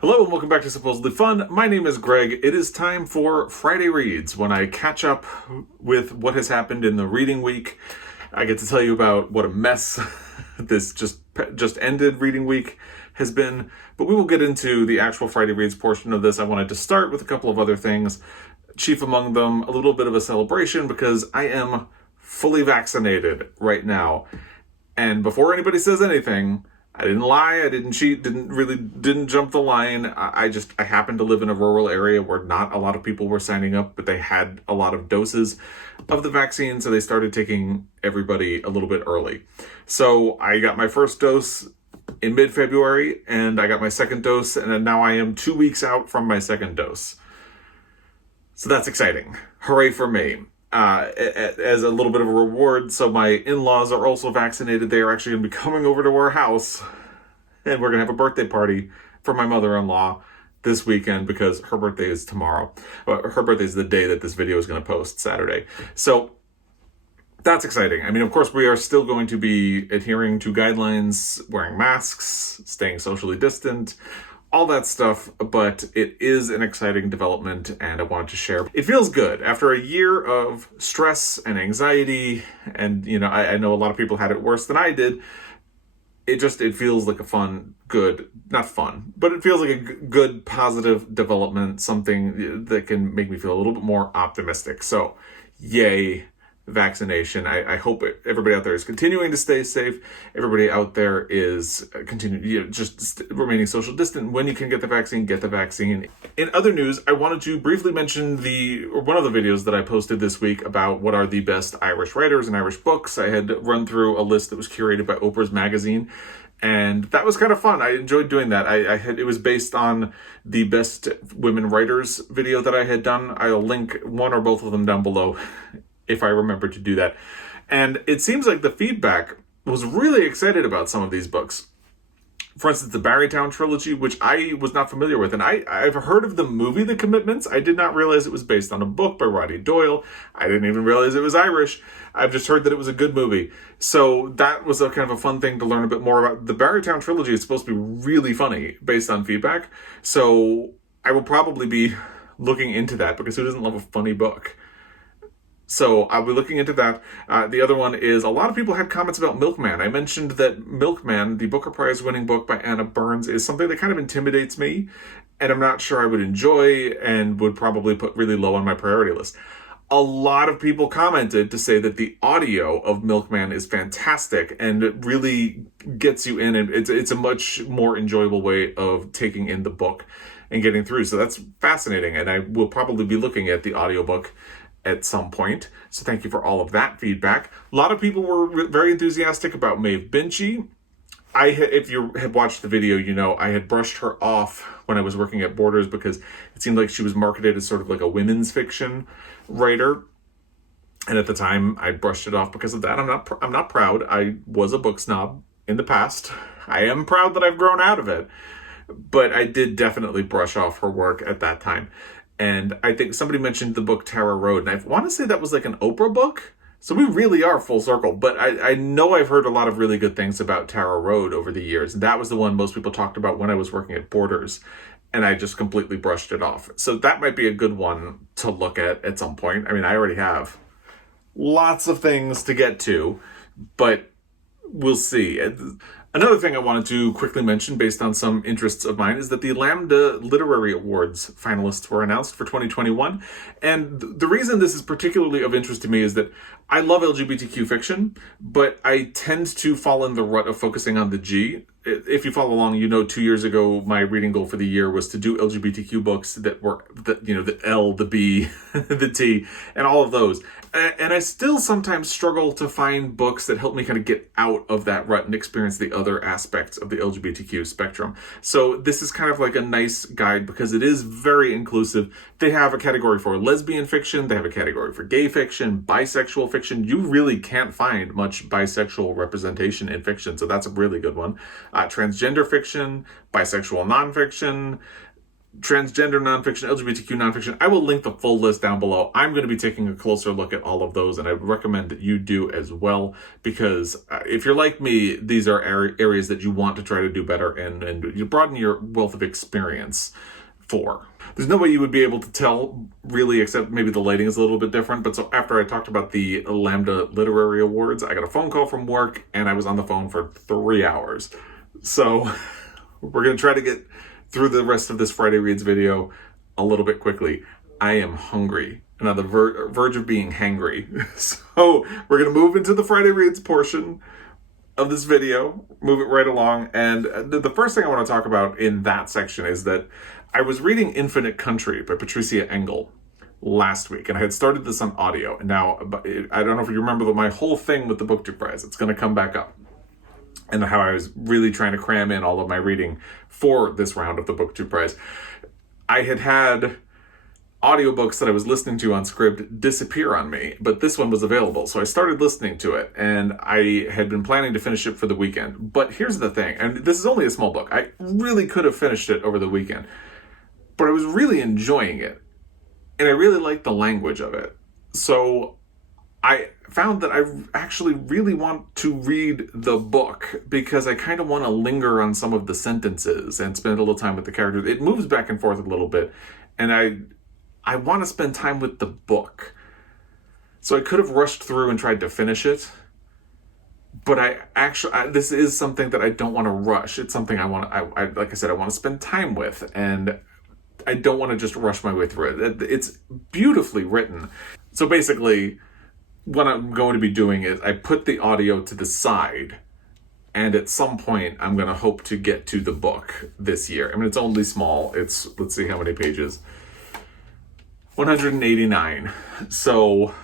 Hello and welcome back to Supposedly Fun. My name is Greg. It is time for Friday Reads, when I catch up with what has happened in the reading week. I get to tell you about what a mess this just ended reading week has been, but we will get into the actual Friday Reads portion of this. I wanted to start with a couple of other things. Chief among them, a little bit of a celebration because I am fully vaccinated right now. And before anybody says anything, I didn't lie, I didn't cheat, didn't jump the line. I happened to live in a rural area where not a lot of people were signing up, but they had a lot of doses of the vaccine, so they started taking everybody a little bit early. So I got my first dose in mid-February, and I got my second dose, and now I am 2 weeks out from my second dose. So that's exciting. Hooray for me. As a little bit of a reward, so my in-laws are also vaccinated. They are actually going to be coming over to our house, and we're going to have a birthday party for my mother-in-law this weekend because her birthday is tomorrow. Her birthday is the day that this video is going to post, Saturday. So that's exciting. I mean, of course, we are still going to be adhering to guidelines, wearing masks, staying socially distant, all that stuff, but it is an exciting development and I wanted to share. It feels good after a year of stress and anxiety, and I know a lot of people had it worse than I did. It feels like a fun, good, not fun, but it feels like a good, positive development, something that can make me feel a little bit more optimistic. So, yay. Vaccination. I hope everybody out there is continuing to stay safe. Everybody out there is remaining social distant. When you can get the vaccine, get the vaccine. In other news, I wanted to briefly mention one of the videos that I posted this week about what are the best Irish writers and Irish books. I had run through a list that was curated by Oprah's magazine, and that was kind of fun. I enjoyed doing that. It was based on the best women writers video that I had done. I'll link one or both of them down below if I remember to do that. And it seems like the feedback was really excited about some of these books. For instance, the Barrytown Trilogy, which I was not familiar with. And I've heard of the movie The Commitments. I did not realize it was based on a book by Roddy Doyle. I didn't even realize it was Irish. I've just heard that it was a good movie. So that was a kind of a fun thing to learn a bit more about. The Barrytown Trilogy is supposed to be really funny based on feedback. So I will probably be looking into that because who doesn't love a funny book? So I'll be looking into that. The other one is a lot of people had comments about Milkman. I mentioned that Milkman, the Booker Prize winning book by Anna Burns, is something that kind of intimidates me, and I'm not sure I would enjoy and would probably put really low on my priority list. A lot of people commented to say that the audio of Milkman is fantastic and it really gets you in, and it's a much more enjoyable way of taking in the book and getting through. So that's fascinating, and I will probably be looking at the audiobook at some point. So thank you for all of that feedback. A lot of people were very enthusiastic about Maeve Binchy. If you had watched the video, I had brushed her off when I was working at Borders because it seemed like she was marketed as sort of like a women's fiction writer. And at the time, I brushed it off because of that. I'm not proud. I was a book snob in the past. I am proud that I've grown out of it. But I did definitely brush off her work at that time. And I think somebody mentioned the book Tara Road, and I want to say that was like an Oprah book. So we really are full circle. But I know I've heard a lot of really good things about Tara Road over the years. And that was the one most people talked about when I was working at Borders. And I just completely brushed it off. So that might be a good one to look at some point. I mean, I already have lots of things to get to, but we'll see. Another thing I wanted to quickly mention based on some interests of mine is that the Lambda Literary Awards finalists were announced for 2021. And the reason this is particularly of interest to me is that I love LGBTQ fiction, but I tend to fall in the rut of focusing on the G. If you follow along, 2 years ago, my reading goal for the year was to do LGBTQ books that were, the L, the B, the T, and all of those. And I still sometimes struggle to find books that help me kind of get out of that rut and experience the other aspects of the LGBTQ spectrum. So this is kind of like a nice guide because it is very inclusive. They have a category for lesbian fiction. They have a category for gay fiction, bisexual fiction. You really can't find much bisexual representation in fiction, so that's a really good one. Transgender fiction, bisexual nonfiction, transgender nonfiction, LGBTQ nonfiction. I will link the full list down below. I'm going to be taking a closer look at all of those, and I recommend that you do as well, because if you're like me, these are areas that you want to try to do better and you broaden your wealth of experience for. There's no way you would be able to tell, really, except maybe the lighting is a little bit different. But so after I talked about the Lambda Literary Awards, I got a phone call from work, and I was on the phone for 3 hours. So we're going to try to get through the rest of this Friday Reads video a little bit quickly. I am hungry and on the verge of being hangry. So we're going to move into the Friday Reads portion of this video, move it right along. And the first thing I want to talk about in that section is that I was reading Infinite Country by Patricia Engel last week, and I had started this on audio. And now, I don't know if you remember my whole thing with the BookTube prize. It's going to come back up. And how I was really trying to cram in all of my reading for this round of the BookTube prize. I had audiobooks that I was listening to on Scribd disappear on me, but this one was available. So I started listening to it, and I had been planning to finish it for the weekend. But here's the thing, and this is only a small book. I really could have finished it over the weekend, but I was really enjoying it, and I really liked the language of it. So I found that I actually really want to read the book, because I kind of want to linger on some of the sentences and spend a little time with the characters. It moves back and forth a little bit, and I want to spend time with the book. So I could have rushed through and tried to finish it, but this is something that I don't want to rush. It's something like I said, I want to spend time with, and I don't want to just rush my way through it. It's beautifully written. So basically, what I'm going to be doing is I put the audio to the side, and at some point I'm going to hope to get to the book this year. I mean, it's only small. Let's see how many pages. 189. So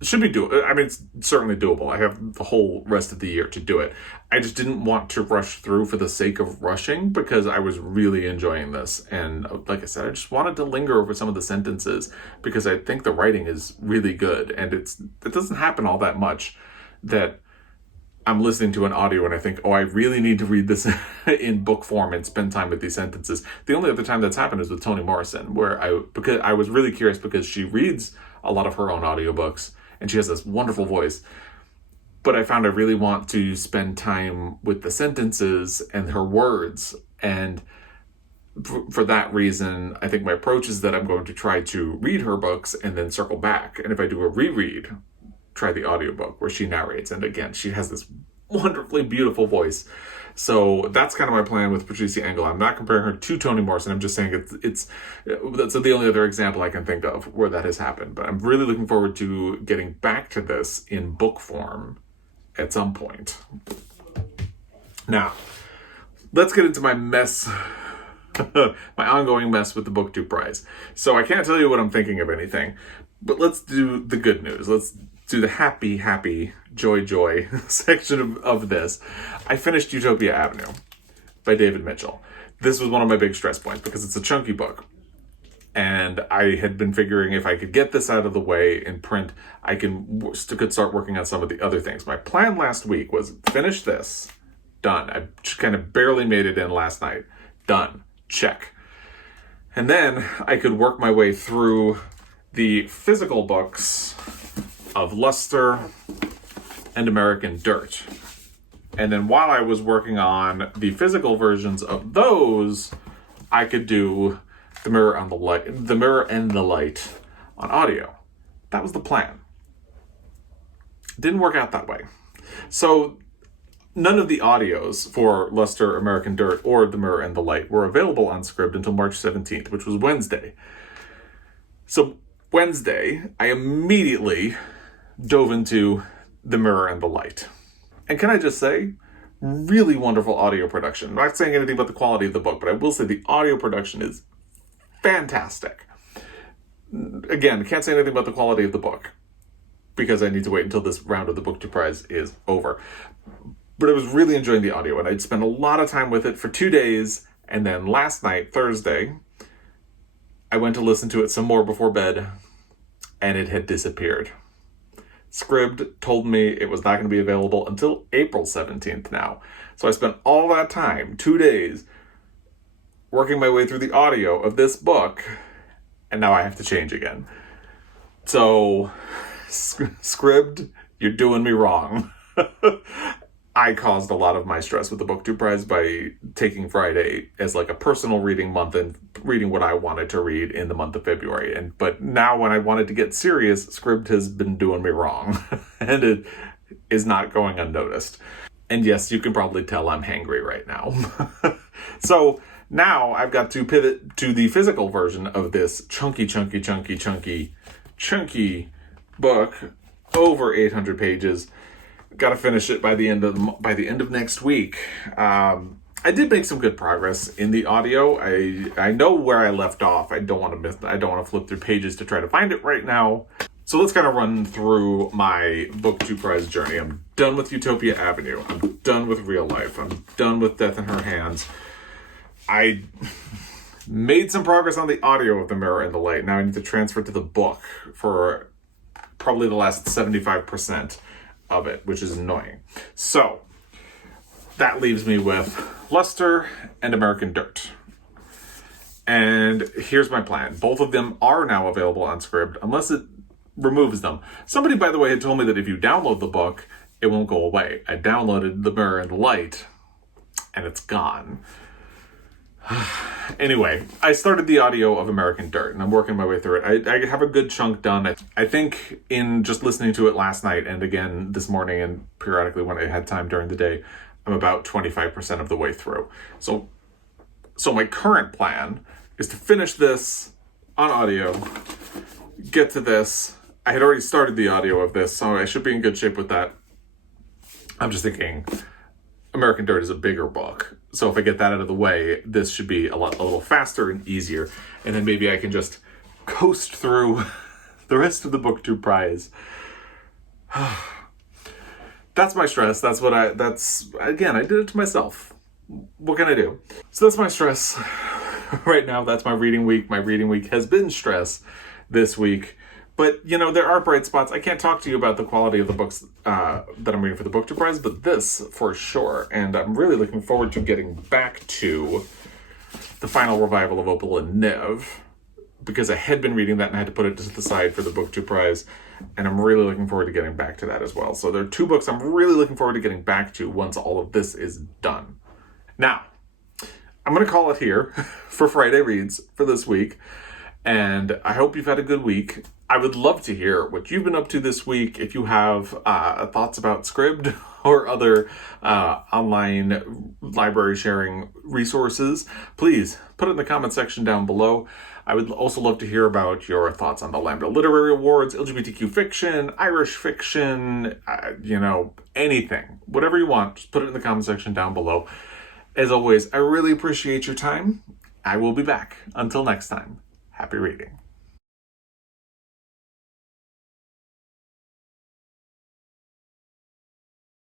it should be doable. I mean, it's certainly doable. I have the whole rest of the year to do it. I just didn't want to rush through for the sake of rushing, because I was really enjoying this. And like I said, I just wanted to linger over some of the sentences, because I think the writing is really good. And it doesn't happen all that much that I'm listening to an audio and I think, oh, I really need to read this in book form and spend time with these sentences. The only other time that's happened is with Toni Morrison, because I was really curious, because she reads a lot of her own audiobooks and she has this wonderful voice. But I found I really want to spend time with the sentences and her words. And for that reason, I think my approach is that I'm going to try to read her books and then circle back. And if I do a reread, try the audiobook where she narrates. And again, she has this wonderfully beautiful voice. So that's kind of my plan with Patricia Engel. I'm not comparing her to Toni Morrison. I'm just saying that's the only other example I can think of where that has happened. But I'm really looking forward to getting back to this in book form at some point. Now, let's get into my mess, my ongoing mess with the BookTube prize. So I can't tell you what I'm thinking of anything, but let's do the good news. Let's do the happy, joy section of this. I finished Utopia Avenue by David Mitchell. This was one of my big stress points because it's a chunky book. And I had been figuring if I could get this out of the way in print, I could start working on some of the other things. My plan last week was finish this, done. I just kind of barely made it in last night. Done. Check. And then I could work my way through the physical books of Luster and American Dirt. And then while I was working on the physical versions of those, I could do The Mirror and the Light on audio. That was the plan. Didn't work out that way. So none of the audios for Luster, American Dirt, or The Mirror and the Light were available on Scribd until March 17th, which was Wednesday. So Wednesday, I immediately dove into The Mirror and the Light. And can I just say, really wonderful audio production. I'm not saying anything about the quality of the book, but I will say the audio production is fantastic. Again, can't say anything about the quality of the book because I need to wait until this round of the BookTube prize is over. But I was really enjoying the audio, and I'd spent a lot of time with it for 2 days, and then last night, Thursday, I went to listen to it some more before bed, and it had disappeared. Scribd told me it was not going to be available until April 17th now. So I spent all that time, 2 days, working my way through the audio of this book, and now I have to change again. So, Scribd, you're doing me wrong. I caused a lot of my stress with the BookTube Prize by taking Friday as like a personal reading month and reading what I wanted to read in the month of February. But now when I wanted to get serious, Scribd has been doing me wrong. And it is not going unnoticed. And yes, you can probably tell I'm hangry right now. So now I've got to pivot to the physical version of this chunky book, over 800 pages. Got to finish it by the end of next week. I did make some good progress in the audio. I know where I left off. I don't want to flip through pages to try to find it right now. So let's kind of run through my BookTube Prize journey. I'm done with Utopia Avenue. I'm done with Real Life. I'm done with Death in Her Hands. I made some progress on the audio of The Mirror and the Light. Now I need to transfer to the book for probably the last 75% of it, which is annoying. So that leaves me with Luster and American Dirt. And here's my plan. Both of them are now available on Scribd, unless it removes them. Somebody, by the way, had told me that if you download the book, it won't go away. I downloaded The Mirror and the Light, and it's gone. Anyway, I started the audio of American Dirt, and I'm working my way through it. I have a good chunk done. I think in just listening to it last night and again this morning and periodically when I had time during the day, I'm about 25% of the way through. So my current plan is to finish this on audio, get to this. I had already started the audio of this, so I should be in good shape with that. I'm just thinking American Dirt is a bigger book. So if I get that out of the way, this should be a little faster and easier. And then maybe I can just coast through the rest of the BookTube Prize. That's my stress. Again, I did it to myself. What can I do? So that's my stress right now. That's my reading week. My reading week has been stress this week. But, there are bright spots. I can't talk to you about the quality of the books that I'm reading for the BookTube Prize, but this for sure. And I'm really looking forward to getting back to the final revival of Opal and Nev, because I had been reading that and I had to put it to the side for the BookTube Prize. And I'm really looking forward to getting back to that as well. So there are two books I'm really looking forward to getting back to once all of this is done. Now, I'm going to call it here for Friday Reads for this week. And I hope you've had a good week. I would love to hear what you've been up to this week. If you have thoughts about Scribd or other online library sharing resources, please put it in the comment section down below. I would also love to hear about your thoughts on the Lambda Literary Awards, LGBTQ fiction, Irish fiction, anything. Whatever you want, just put it in the comment section down below. As always, I really appreciate your time. I will be back. Until next time, happy reading.